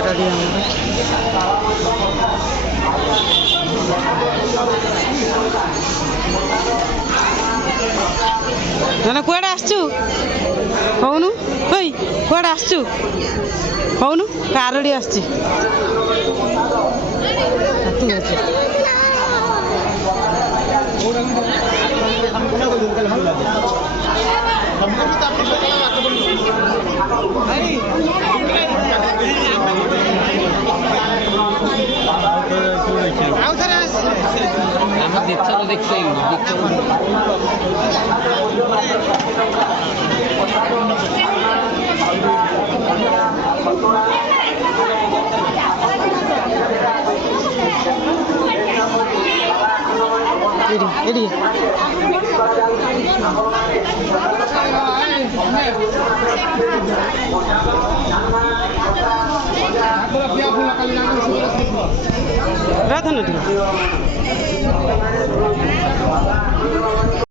RD ना कुआडे आसचु कौनु हई कुआडे आसचु कौनु RD आसची राधा